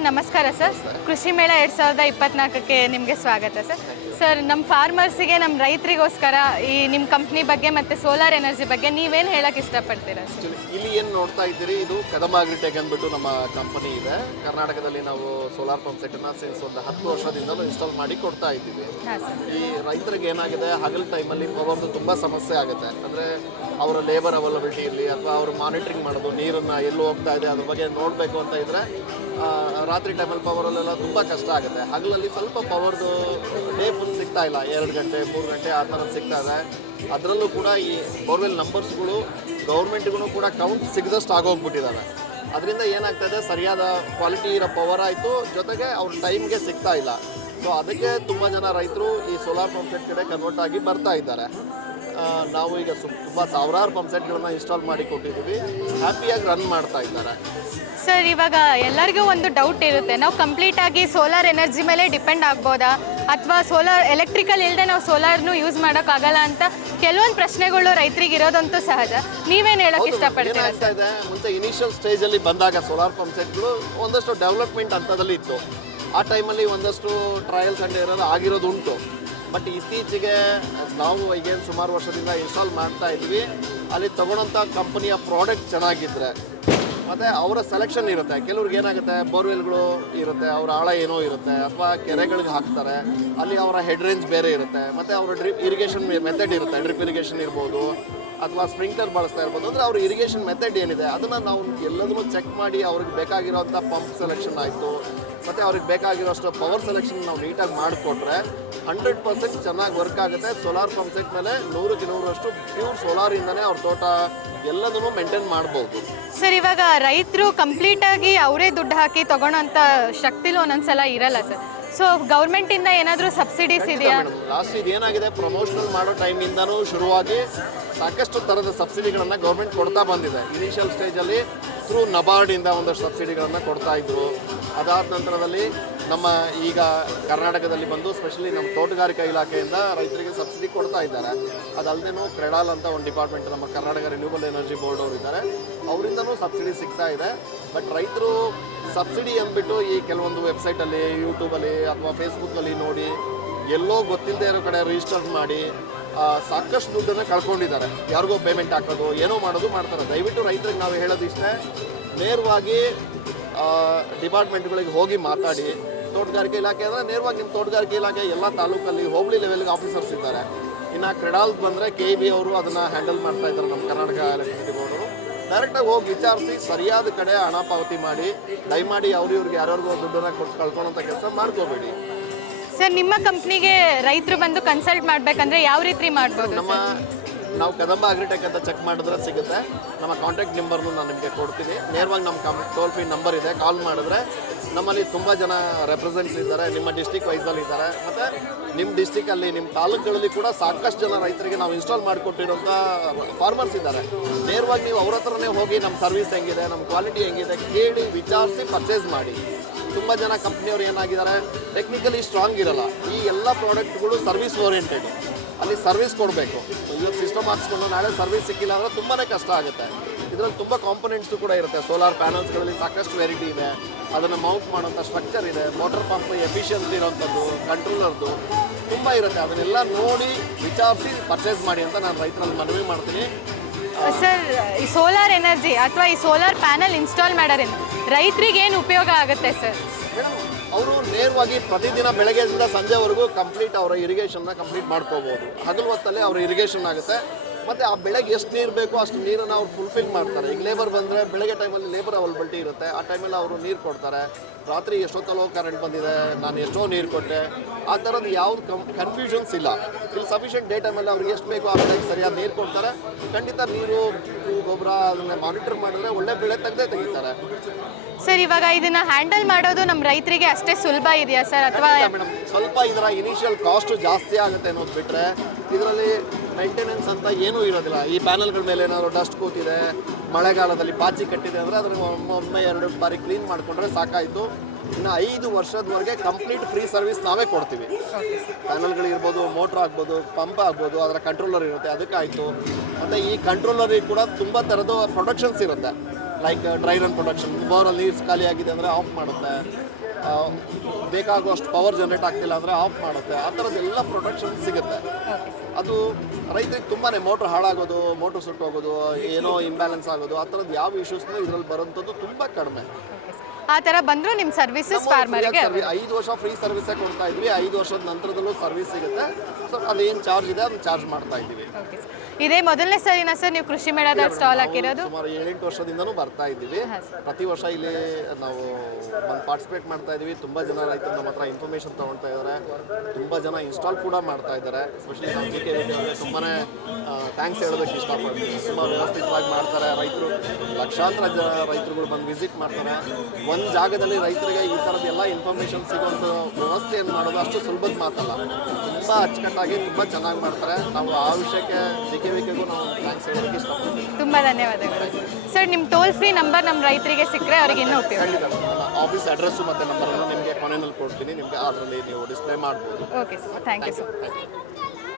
Sir ನಮಸ್ಕಾರ sir. ಕೃಷಿ ಮೇಳ 2024ಕ್ಕೆ ನಿಮಗೆ ಸ್ವಾಗತ ಸರ್. ಸರ್ ನಮ್ಮ ಫಾರ್ಮರ್ಸಿಗೆ ನಮ್ಮ ರೈತರಿಗೋಸ್ಕರ ಈ ನಿಮ್ಮ ಕಂಪ್ನಿ ಬಗ್ಗೆ ಮತ್ತು ಸೋಲಾರ್ ಎನರ್ಜಿ ಬಗ್ಗೆ ನೀವೇನು ಹೇಳಕ್ಕೆ ಇಷ್ಟಪಡ್ತೀರಾ ಸರ್? ಇಲ್ಲಿ ಏನು ನೋಡ್ತಾ ಇದ್ದೀರಿ, ಇದು ಕದಮ ಅಗ್ರಿಟೆಕ್ ಅಂದ್ಬಿಟ್ಟು ನಮ್ಮ ಕಂಪನಿ ಇದೆ. ಕರ್ನಾಟಕದಲ್ಲಿ ನಾವು ಸೋಲಾರ್ ಪಂಪ್ ಸೆಟ್ಟನ್ನು ಸಿನ್ಸ್ ಒಂದು 10 ವರ್ಷದಿಂದಲೂ ಇನ್ಸ್ಟಾಲ್ ಮಾಡಿ ಕೊಡ್ತಾ ಇದ್ದೀವಿ. ಈ ರೈತರಿಗೆ ಏನಾಗಿದೆ, ಹಗಲು ಟೈಮಲ್ಲಿ ಪವರ್ದು ತುಂಬ ಸಮಸ್ಯೆ ಆಗುತ್ತೆ. ಅಂದರೆ ಅವರ ಲೇಬರ್ ಅವೈಲಬಿಲಿಟಿ ಇರಲಿ ಅಥವಾ ಅವರು ಮಾನಿಟ್ರಿಂಗ್ ಮಾಡೋದು, ನೀರನ್ನು ಎಲ್ಲೂ ಹೋಗ್ತಾ ಇದೆ ಅದ್ರ ಬಗ್ಗೆ ನೋಡಬೇಕು ಅಂತ ಇದ್ದರೆ ರಾತ್ರಿ ಟೈಮಲ್ಲಿ ಪವರಲ್ಲೆಲ್ಲ ತುಂಬ ಕಷ್ಟ ಆಗುತ್ತೆ. ಹಗಲಲ್ಲಿ ಸ್ವಲ್ಪ ಪವರ್ದು ಡೇ ಫುಲ್ ಸಿಗ್ತಾ ಇಲ್ಲ, 2 ಗಂಟೆ 3 ಗಂಟೆ ಆ ಥರ ಸಿಗ್ತಾ ಇದೆ. ಅದರಲ್ಲೂ ಕೂಡ ಈ ಬೋರ್ವೆಲ್ ನಂಬರ್ಸ್ಗಳು ಗೌರ್ಮೆಂಟ್ಗೂ ಕೂಡ ಕೌಂಟ್ ಸಿಗದಷ್ಟು ಆಗೋಗ್ಬಿಟ್ಟಿದ್ದಾವೆ. ಅದರಿಂದ ಏನಾಗ್ತಾಯಿದೆ, ಸರಿಯಾದ ಕ್ವಾಲಿಟಿ ಇರೋ ಪವರ್ ಆಯಿತು, ಜೊತೆಗೆ ಅವ್ರ ಟೈಮ್ಗೆ ಸಿಗ್ತಾ ಇಲ್ಲ. ಸೊ ಅದಕ್ಕೆ ತುಂಬ ಜನ ರೈತರು ಈ ಸೋಲಾರ್ ಪಂಪ್ ಸೆಟ್ ಕಡೆ ಕನ್ವರ್ಟ್ ಆಗಿ ಬರ್ತಾ ಇದ್ದಾರೆ. ನಾವು ಈಗ ತುಂಬ ಸಾವಿರಾರು ಪಂಪ್ ಸೆಟ್ಗಳನ್ನ ಇನ್ಸ್ಟಾಲ್ ಮಾಡಿ ಕೊಟ್ಟಿದ್ದೀವಿ, ಹ್ಯಾಪಿಯಾಗಿ ರನ್ ಮಾಡ್ತಾ ಇದ್ದಾರೆ. ಸರ್ ಇವಾಗ ಎಲ್ಲರಿಗೂ ಒಂದು ಡೌಟ್ ಇರುತ್ತೆ, ನಾವು ಕಂಪ್ಲೀಟಾಗಿ ಸೋಲಾರ್ ಎನರ್ಜಿ ಮೇಲೆ ಡಿಪೆಂಡ್ ಆಗ್ಬೋದಾ ಅಥವಾ ಸೋಲಾರ್ ಎಲೆಕ್ಟ್ರಿಕಲ್ ಇಲ್ಲದೆ ನಾವು ಸೋಲಾರ್ನು ಯೂಸ್ ಮಾಡೋಕ್ಕಾಗಲ್ಲ ಅಂತ ಕೆಲವೊಂದು ಪ್ರಶ್ನೆಗಳು ರೈತರಿಗೆ ಇರೋದಂತೂ ಸಹಜ. ನೀವೇನು ಹೇಳೋಕ್ಕೆ ಇಷ್ಟಪಡ್ತೀರಾ? ಏನಾಗ್ತಾ ಇದೆ, ಮುಂಚೆ ಇನಿಷಿಯಲ್ ಸ್ಟೇಜಲ್ಲಿ ಬಂದಾಗ ಸೋಲಾರ್ ಪಂಪ್ ಸೆಟ್ಗಳು ಒಂದಷ್ಟು ಡೆವಲಪ್ಮೆಂಟ್ ಹಂತದಲ್ಲಿ ಇತ್ತು. ಆ ಟೈಮಲ್ಲಿ ಒಂದಷ್ಟು ಟ್ರಯಲ್ಸ್ ಆ್ಯಂಡ್ ಎರರ್ ಆಗಿರೋದು ಉಂಟು. ಬಟ್ ಇತ್ತೀಚೆಗೆ ನಾವು ಈಗೇನು ಸುಮಾರು ವರ್ಷದಿಂದ ಇನ್ಸ್ಟಾಲ್ ಮಾಡ್ತಾ ಇದ್ವಿ, ಅಲ್ಲಿ ತೊಗೊಳೋಂಥ ಕಂಪನಿಯ ಪ್ರಾಡಕ್ಟ್ ಚೆನ್ನಾಗಿದ್ದರೆ ಮತ್ತು ಅವರ ಸೆಲೆಕ್ಷನ್ ಇರುತ್ತೆ. ಕೆಲವ್ರಿಗೆ ಏನಾಗುತ್ತೆ, ಬೋರ್ವೆಲ್ಗಳು ಇರುತ್ತೆ, ಅವರ ಆಳ ಏನೋ ಇರುತ್ತೆ, ಅಥವಾ ಕೆರೆಗಳಿಗೆ ಹಾಕ್ತಾರೆ, ಅಲ್ಲಿ ಅವರ ಹೆಡ್ ರೇಂಜ್ ಬೇರೆ ಇರುತ್ತೆ, ಮತ್ತು ಅವರ ಡ್ರಿಪ್ ಇರಿಗೇಷನ್ ಮೆಥಡ್ ಇರುತ್ತೆ. ಡ್ರಿಪ್ ಇರಿಗೇಷನ್ ಇರ್ಬೋದು ಅಥವಾ ಸ್ಪ್ರಿಂಕ್ಲರ್ ಬಳಸ್ತಾ ಇರ್ಬೋದು. ಅಂದರೆ ಅವ್ರ ಇರಿಗೇಷನ್ ಮೆಥಡ್ ಏನಿದೆ ಅದನ್ನು ನಾವು ಎಲ್ಲದನ್ನೂ ಚೆಕ್ ಮಾಡಿ ಅವ್ರಿಗೆ ಬೇಕಾಗಿರೋಂಥ ಪಂಪ್ ಸೆಲೆಕ್ಷನ್ ಆಯಿತು ಮತ್ತು ಅವ್ರಿಗೆ ಬೇಕಾಗಿರೋಷ್ಟು ಪವರ್ ಸೆಲೆಕ್ಷನ್ ನಾವು ನೀಟಾಗಿ ಮಾಡಿಕೊಟ್ರೆ 100% ಚೆನ್ನಾಗಿ ವರ್ಕ್ ಆಗುತ್ತೆ. ಸೋಲಾರ್ ಪಂಪ್ ಸೆಟ್ ಮೇಲೆ 100ಕ್ಕೆ 100ರಷ್ಟು ಪ್ಯೂರ್ ಸೋಲಾರಿಂದನೇ ಅವ್ರ ತೋಟ ಎಲ್ಲದನ್ನೂ ಮೇಂಟೈನ್ ಮಾಡ್ಬೋದು. ಸರ್ ಇವಾಗ ರೈತರು ಕಂಪ್ಲೀಟಾಗಿ ಅವರೇ ದುಡ್ಡು ಹಾಕಿ ತೊಗೊಳೋಂಥ ಶಕ್ತಿಲೂ ಒಂದೊಂದ್ಸಲ ಇರಲ್ಲ ಸರ್. ಸೊ ಗೌರ್ಮೆಂಟಿಂದ ಏನಾದರೂ ಸಬ್ಸಿಡೀಸ್ ಇದೆಯಾ? ಲಾಸ್ಟ್ ಇದೇನಾಗಿದೆ, ಪ್ರಮೋಷನಲ್ ಮಾಡೋ ಟೈಮಿಂದನೂ ಶುರುವಾಗಿ ಸಾಕಷ್ಟು ಥರದ ಸಬ್ಸಿಡಿಗಳನ್ನು ಗೌರ್ಮೆಂಟ್ ಕೊಡ್ತಾ ಬಂದಿದೆ. ಇನಿಷಿಯಲ್ ಸ್ಟೇಜಲ್ಲಿ ಥ್ರೂ ನಬಾರ್ಡಿಂದ ಒಂದಷ್ಟು ಸಬ್ಸಿಡಿಗಳನ್ನು ಕೊಡ್ತಾ ಇದ್ರು. ಅದಾದ ನಂತರದಲ್ಲಿ ನಮ್ಮ ಈಗ ಕರ್ನಾಟಕದಲ್ಲಿ ಬಂದು ಸ್ಪೆಷಲಿ ನಮ್ಮ ತೋಟಗಾರಿಕಾ ಇಲಾಖೆಯಿಂದ ರೈತರಿಗೆ ಸಬ್ಸಿಡಿ ಕೊಡ್ತಾ ಇದ್ದಾರೆ. ಅದಲ್ಲದೇನೂ ಕ್ರೆಡಾಲ್ ಅಂತ ಒಂದು ಡಿಪಾರ್ಟ್ಮೆಂಟ್ ನಮ್ಮ ಕರ್ನಾಟಕ ರಿನ್ಯೂಬಲ್ ಎನರ್ಜಿ ಬೋರ್ಡ್ ಅವರು ಇದ್ದಾರೆ, ಅವರಿಂದನೂ ಸಬ್ಸಿಡಿ ಸಿಗ್ತಾ ಇದೆ. ಬಟ್ ರೈತರು ಸಬ್ಸಿಡಿ ಅಂದ್ಬಿಟ್ಟು ಈ ಕೆಲವೊಂದು ವೆಬ್ಸೈಟಲ್ಲಿ, ಯೂಟ್ಯೂಬಲ್ಲಿ ಅಥವಾ ಫೇಸ್ಬುಕ್ಕಲ್ಲಿ ನೋಡಿ ಎಲ್ಲೋ ಗೊತ್ತಿಲ್ಲದೆ ಇರೋ ಕಡೆ ರಿಜಿಸ್ಟರ್ ಮಾಡಿ ಸಾಕಷ್ಟು ದುಡ್ಡನ್ನು ಕಳ್ಕೊಂಡಿದ್ದಾರೆ. ಯಾರಿಗೋ ಪೇಮೆಂಟ್ ಹಾಕೋದು, ಏನೋ ಮಾಡೋದು ಮಾಡ್ತಾರೆ. ದಯವಿಟ್ಟು ರೈತರಿಗೆ ನಾವು ಹೇಳೋದು ಇಷ್ಟೇ, ನೇರವಾಗಿ ಡಿಪಾರ್ಟ್ಮೆಂಟ್ಗಳಿಗೆ ಹೋಗಿ ಮಾತಾಡಿ. ತೋಟಗಾರಿಕೆ ಇಲಾಖೆ ಅಂದರೆ ನೇರವಾಗಿ ನಿಮ್ಮ ತೋಟಗಾರಿಕೆ ಇಲಾಖೆ ಎಲ್ಲ ತಾಲೂಕಲ್ಲಿ ಹೋಬಳಿ ಲೆವೆಲ್ಗೆ ಆಫೀಸರ್ಸ್ ಇದ್ದಾರೆ. ಇನ್ನು ಕ್ರೆಡಾಲ್ ಬಂದರೆ KEB ಅವರು ಅದನ್ನು ಹ್ಯಾಂಡಲ್ ಮಾಡ್ತಾ ಇದ್ದಾರೆ, ನಮ್ಮ ಕರ್ನಾಟಕ ಎಲೆಕ್ಟ್ರಿಸಿಟಿ ಬೋರ್ಡು. ಡೈರೆಕ್ಟಾಗಿ ಹೋಗಿ ವಿಚಾರಿಸಿ ಸರಿಯಾದ ಕಡೆ ಹಣ ಪಾವತಿ ಮಾಡಿ, ದಯಮಾಡಿ ಇವ್ರಿಗೆ ಯಾರ್ಯಾರಿಗೋ ದುಡ್ಡನ್ನು ಕೊಟ್ಟು ಕಳ್ಕೊಳ್ಳೋಂಥ ಕೆಲಸ ಮಾಡ್ಕೋಬೇಡಿ. ಸರ್ ನಿಮ್ಮ ಕಂಪ್ನಿಗೆ ರೈತರು ಬಂದು ಕನ್ಸಲ್ಟ್ ಮಾಡಬೇಕಂದ್ರೆ ಯಾವ ರೀತಿ ಮಾಡ್ಬೋದು? ನಾವು ಕದಂಬ ಅಗ್ರಿಟೆಕ್ ಅಂತ ಚೆಕ್ ಮಾಡಿದ್ರೆ ಸಿಗುತ್ತೆ. ನಮ್ಮ ಕಾಂಟ್ಯಾಕ್ಟ್ ನಂಬರ್ನು ನಾನು ನಿಮಗೆ ಕೊಡ್ತೀನಿ. ನೇರವಾಗಿ ನಮ್ಮ ಟೋಲ್ ಫ್ರೀ ನಂಬರ್ ಇದೆ, ಕಾಲ್ ಮಾಡಿದ್ರೆ ನಮ್ಮಲ್ಲಿ ತುಂಬ ಜನ ರೆಪ್ರೆಸೆಂಟ್ಸ್ ಇದ್ದಾರೆ, ನಿಮ್ಮ ಡಿಸ್ಟಿಕ್ ವೈಸಲ್ಲಿ ಇದ್ದಾರೆ. ಮತ್ತು ನಿಮ್ಮ ಡಿಸ್ಟಿಕಲ್ಲಿ, ನಿಮ್ಮ ತಾಲೂಕುಗಳಲ್ಲಿ ಕೂಡ ಸಾಕಷ್ಟು ಜನ ರೈತರಿಗೆ ನಾವು ಇನ್ಸ್ಟಾಲ್ ಮಾಡಿಕೊಟ್ಟಿರೋಂಥ ಫಾರ್ಮರ್ಸ್ ಇದ್ದಾರೆ. ನೇರವಾಗಿ ನೀವು ಅವ್ರ ಹತ್ರನೇ ಹೋಗಿ ನಮ್ಮ ಸರ್ವಿಸ್ ಹೆಂಗಿದೆ, ನಮ್ಮ ಕ್ವಾಲಿಟಿ ಹೆಂಗಿದೆ ಕೇಳಿ ವಿಚಾರಿಸಿ ಪರ್ಚೇಸ್ ಮಾಡಿ. ತುಂಬ ಜನ ಕಂಪ್ನಿಯವ್ರು ಏನಾಗಿದ್ದಾರೆ, ಟೆಕ್ನಿಕಲಿ ಸ್ಟ್ರಾಂಗ್ ಇರಲ್ಲ. ಈ ಎಲ್ಲ ಪ್ರಾಡಕ್ಟ್ಗಳು ಸರ್ವಿಸ್ ಓರಿಯೆಂಟೆಡ್, ಅಲ್ಲಿ ಸರ್ವಿಸ್ ಕೊಡಬೇಕು. ಇವತ್ತು ಸಿಸ್ಟಮ್ ಹಾಕ್ಸ್ಕೊಂಡು ನಾಳೆ ಸರ್ವಿಸ್ ಸಿಕ್ಕಿಲ್ಲ ಅಂದರೆ ತುಂಬಾ ಕಷ್ಟ ಆಗುತ್ತೆ. ಇದರಲ್ಲಿ ತುಂಬ ಕಾಂಪೊನೆಂಟ್ಸು ಕೂಡ ಇರುತ್ತೆ. ಸೋಲಾರ್ ಪ್ಯಾನಲ್ಸ್ಗಳಲ್ಲಿ ಸಾಕಷ್ಟು ವೆರೈಟಿ ಇದೆ, ಅದನ್ನು ಮೌಂಟ್ ಮಾಡೋಂಥ ಸ್ಟ್ರಕ್ಚರ್ ಇದೆ, ಮೋಟರ್ ಪಂಪ್ ಎಫಿಷಿಯನ್ಸಿ ಇರೋವಂಥದ್ದು, ಕಂಟ್ರೋಲರ್ದು ತುಂಬ ಇರುತ್ತೆ. ಅದನ್ನೆಲ್ಲ ನೋಡಿ ವಿಚಾರಿಸಿ ಪರ್ಚೇಸ್ ಮಾಡಿ ಅಂತ ನಾನು ರೈತರಲ್ಲಿ ಮನವಿ ಮಾಡ್ತೀನಿ. ಸರ್ ಈ ಸೋಲಾರ್ ಎನರ್ಜಿ ಅಥವಾ ಈ ಸೋಲಾರ್ ಪ್ಯಾನಲ್ ಇನ್ಸ್ಟಾಲ್ ಮಾಡೋದ್ರಿಂದ ರೈತರಿಗೆ ಏನು ಉಪಯೋಗ ಆಗುತ್ತೆ ಸರ್? ಅವರು ನೇರವಾಗಿ ಪ್ರತಿದಿನ ಬೆಳಗ್ಗೆಯಿಂದ ಸಂಜೆವರೆಗೂ ಕಂಪ್ಲೀಟ್ ಅವರ ಇರಿಗೇಷನ್ನ ಕಂಪ್ಲೀಟ್ ಮಾಡ್ಕೋಬೋದು. ಹಗಲು ಹೊತ್ತಲ್ಲೇ ಅವ್ರ ಇರಿಗೇಷನ್ ಆಗುತ್ತೆ. ಮತ್ತು ಆ ಬೆಳಗ್ಗೆ ಎಷ್ಟು ನೀರು ಬೇಕೋ ಅಷ್ಟು ನೀರನ್ನು ಅವ್ರು ಫುಲ್ಫಿಲ್ ಮಾಡ್ತಾರೆ. ಈಗ ಲೇಬರ್ ಬಂದರೆ ಬೆಳಗ್ಗೆ ಟೈಮಲ್ಲಿ ಲೇಬರ್ ಅವೈಲಬಿಲಿಟಿ ಇರುತ್ತೆ, ಆ ಟೈಮಲ್ಲಿ ಅವರು ನೀರು ಕೊಡ್ತಾರೆ. ರಾತ್ರಿ ಎಷ್ಟೊತ್ತಲ್ಲೋ ಕರೆಂಟ್ ಬಂದಿದೆ, ನಾನು ಎಷ್ಟೋ ನೀರು ಕೊಟ್ಟೆ, ಆ ಥರದ್ದು ಯಾವ್ದು ಕನ್ಫ್ಯೂಷನ್ಸ್ ಇಲ್ಲ. ಇಲ್ಲಿ ಸಫಿಷಿಯೆಂಟ್ ಡೇ ಟೈಮಲ್ಲಿ ಅವ್ರಿಗೆ ಎಷ್ಟು ಬೇಕೋ ಆ ಬೆಳೆಗೆ ಸರಿಯಾದ ನೀರು ಕೊಡ್ತಾರೆ. ಖಂಡಿತ ನೀರು ಗೊಬ್ಬರ ಅದನ್ನು ಮಾನಿಟರ್ ಮಾಡಿದ್ರೆ ಒಳ್ಳೆ ಬೆಳೆ ತೆಗಿತಾರೆ. ಸರ್ ಇವಾಗ ಇದನ್ನು ಹ್ಯಾಂಡಲ್ ಮಾಡೋದು ನಮ್ಮ ರೈತರಿಗೆ ಅಷ್ಟೇ ಸುಲಭ ಇದೆಯಾ ಸರ್? ಅಥವಾ ಮೇಡಮ್ ಸ್ವಲ್ಪ ಇದರ ಇನಿಷಿಯಲ್ ಕಾಸ್ಟು ಜಾಸ್ತಿ ಆಗುತ್ತೆ ಅನ್ನೋದು ಬಿಟ್ಟರೆ ಇದರಲ್ಲಿ ಮೇಂಟೆನೆನ್ಸ್ ಅಂತ ಏನೂ ಇರೋದಿಲ್ಲ. ಈ ಪ್ಯಾನಲ್ಗಳ ಮೇಲೆ ಏನಾದರೂ ಡಸ್ಟ್ ಕೂತಿದೆ, ಮಳೆಗಾಲದಲ್ಲಿ ಪಾಚಿ ಕಟ್ಟಿದೆ ಅಂದರೆ ಅದನ್ನು ಒಮ್ಮೆ 2 ಬಾರಿ ಕ್ಲೀನ್ ಮಾಡಿಕೊಂಡ್ರೆ ಸಾಕಾಯಿತು. ಇನ್ನು 5 ವರ್ಷದವರೆಗೆ ಕಂಪ್ಲೀಟ್ ಫ್ರೀ ಸರ್ವಿಸ್ ನಾವೇ ಕೊಡ್ತೀವಿ. ಪ್ಯಾನಲ್ಗಳಿರ್ಬೋದು, ಮೋಟ್ರ್ ಆಗ್ಬೋದು, ಪಂಪ್ ಆಗ್ಬೋದು, ಅದರ ಕಂಟ್ರೋಲರ್ ಇರುತ್ತೆ ಅದಕ್ಕಾಯಿತು. ಮತ್ತು ಈ ಕಂಟ್ರೋಲರಿಗೆ ಕೂಡ ತುಂಬ ಥರದ್ದು ಪ್ರೊಡಕ್ಷನ್ಸ್ ಇರುತ್ತೆ. ಲೈಕ್ ಡ್ರೈ ರನ್ ಪ್ರೊಡಕ್ಷನ್, ಬೋರಲ್ಲಿ ನೀರು ಖಾಲಿ ಆಗಿದೆ ಅಂದರೆ ಆಫ್ ಮಾಡುತ್ತೆ, ಬೇಕಾಗುವಷ್ಟು ಪವರ್ ಜನರೇಟ್ ಆಗ್ತಿಲ್ಲ ಅಂದರೆ ಆಫ್ ಮಾಡುತ್ತೆ. ಆ ಥರದ್ದೆಲ್ಲ ಪ್ರೊಡಕ್ಷನ್ ಸಿಗುತ್ತೆ. ಅದು ರೈತರಿಗೆ ತುಂಬಾ ಮೋಟ್ರ್ ಹಾಳಾಗೋದು, ಮೋಟ್ರ್ ಸುಟ್ಟೋಗೋದು, ಏನೋ ಇಂಬ್ಯಾಲೆನ್ಸ್ ಆಗೋದು, ಆ ಥರದ್ದು ಯಾವ ಇಶ್ಯೂಸ್ನೂ ಇದರಲ್ಲಿ ಬರೋಂಥದ್ದು ತುಂಬ ಕಡಿಮೆ. ಆ ಥರ ಬಂದರೂ ನಿಮ್ಮ ಸರ್ವಿಸಸ್ ಫಾರ್ಮರ್ಗೆ 5 ವರ್ಷ ಫ್ರೀ ಸರ್ವಿಸೇ ಕೊಡ್ತಾ ಇದ್ವಿ. 5 ವರ್ಷದ ನಂತರದಲ್ಲೂ ಸರ್ವಿಸ್ ಸಿಗುತ್ತೆ. ಸೊ ಅದೇನು ಚಾರ್ಜ್ ಇದೆ ಅದನ್ನು ಚಾರ್ಜ್ ಮಾಡ್ತಾ ಇದ್ದೀವಿ. ಇದೇ ಮೊದಲನೇ ಸರಿನಾ ಸರ್ ನೀವು ಕೃಷಿ ಮೇಳದಲ್ಲಿ ಸ್ಟಾಲ್ ಹಾಕಿರೋದು? ಸುಮಾರು 7-8 ವರ್ಷದಿಂದನೂ ಬರ್ತಾ ಇದ್ದೀವಿ. ಪ್ರತಿ ವರ್ಷ ಇಲ್ಲಿ ನಾವು ಬಂದು ಪಾರ್ಟಿಸಿಪೇಟ್ ಮಾಡ್ತಾ ಇದ್ದೀವಿ. ತುಂಬ ಜನ ರೈತರು ನಮ್ಮ ಹತ್ರ ಇನ್ಫಾರ್ಮೇಷನ್ ತೊಗೊಳ್ತಾ ಇದ್ದಾರೆ. ತುಂಬ ಜನ ಇನ್ಸ್ಟಾಲ್ ಕೂಡ ಮಾಡ್ತಾ ಇದ್ದಾರೆ. ಎಸ್ಪೆಷಲಿ ನಮ್ಮ ಜಿ ಕೆ ಅವರಿಗೆ ತುಂಬಾ ಥ್ಯಾಂಕ್ಸ್ ಹೇಳೋದಕ್ಕೆ ಇಷ್ಟಪಡ್ತೀನಿ. ತುಂಬ ವ್ಯವಸ್ಥಿತವಾಗಿ ಮಾಡ್ತಾರೆ. ರೈತರು ಲಕ್ಷಾಂತರ ರೈತರುಗಳು ಬಂದು ವಿಸಿಟ್ ಮಾಡ್ತಾರೆ. ಒಂದು ಜಾಗದಲ್ಲಿ ರೈತರಿಗೆ ಈ ಥರದ್ದೆಲ್ಲ ಇನ್ಫಾರ್ಮೇಷನ್ ಸಿಗೋಂಥ ವ್ಯವಸ್ಥೆಯನ್ನು ಮಾಡೋದು ಅಷ್ಟು ಸುಲಭದ ಮಾತಲ್ಲ. ತುಂಬ ಅಚ್ಚುಕಟ್ಟಾಗಿ ತುಂಬ ಚೆನ್ನಾಗಿ ಮಾಡ್ತಾರೆ. ನಾವು ಆ ವಿಷಯಕ್ಕೆ ಜಿ ಕೆ ವಿಕೆಗೂ ನಾವು ಥ್ಯಾಂಕ್ಸ್ ಹೇಳೋದಕ್ಕೆ ಇಷ್ಟಪಡ್ತೀವಿ. ತುಂಬ ಧನ್ಯವಾದಗಳು ಸರ್. ನಿಮ್ಮ ಟೋಲ್ ಫ್ರೀ ನಂಬರ್ ನಮ್ಮ ರೈತರಿಗೆ ಸಿಕ್ಕರೆ ಅವ್ರಿಗೆ ಇನ್ನೂ ಉಪಯೋಗ. ಖಂಡಿತ ನಮ್ಮ ಆಫೀಸ್ ಅಡ್ರೆಸ್ಸು ಮತ್ತು ನಂಬರನ್ನು ನಿಮಗೆ ಕೊನೆಯಲ್ಲಿ ಕೊಡ್ತೀನಿ. ನಿಮಗೆ ಅದರಲ್ಲಿ ನೀವು ಡಿಸ್ಪ್ಲೇ ಮಾಡ್ಬೋದು. Okay sir, thank you sir.